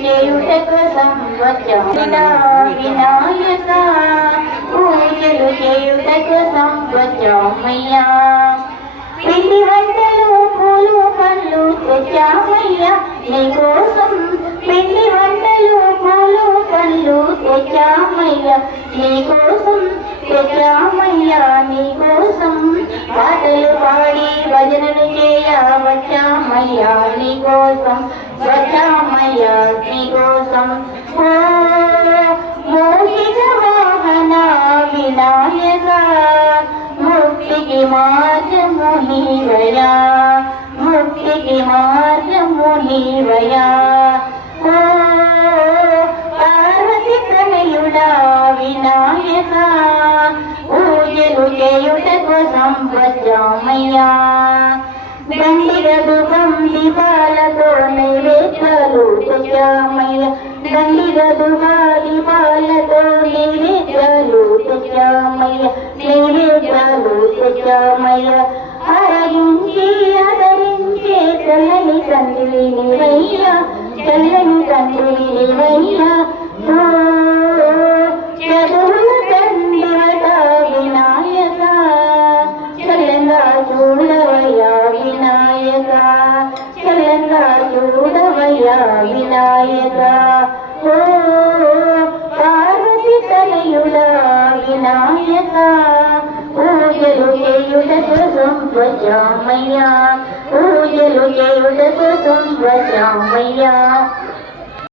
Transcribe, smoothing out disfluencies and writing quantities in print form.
చేయుటకు సంవత్సరమున వినాయక పూజలు చేయుటకు సంవత్సరమయ్యా పిండి వంటలు పూలు పండ్లు తెచ్చామయ్యా నీకోసం పిండి వంటలు పూలు పండ్లు తెచ్చామయ్యా నీకోసం తెచ్చామయ్యా నీకోసం పాటలు పాడి భజనలు చేయ వచ్చామయ్యా నీకోసం వచ్చామయ్యా నీకోసం ఓ మోహిత వాహన వినాయక ముక్తికి మార్గము నీవయా ముక్తికి మార్గము నీవయా ఓ పార్వతి తనయుడా వినాయక పూజలు చేయుటకు సంవత్సరమయ్యా దండిగదు దీపాలతో నైవేద్యాలు తెచ్చామయ్యా దండిగదు దీపాలతో నైవేద్యాలు తెచ్చామయ్యా నైవేద్యాలు తెచ్చామయ్యా ఆరగించి ఆదరించే చల్లని తండ్రి నీవయ్యా చల్లని తండ్రి నీవయ్యా చదువుల తండ్రివట వినాయక చల్లంగా చూడవయ్యా వినాయక చల్లంగా చూడవయ్యా వినాయక ఓ పార్వతి తనయుడా వినాయక పూజలు చేయుటకు సంవత్సరమయ్యా పూజలు చేయుటకు సంవత్సరమయ్యా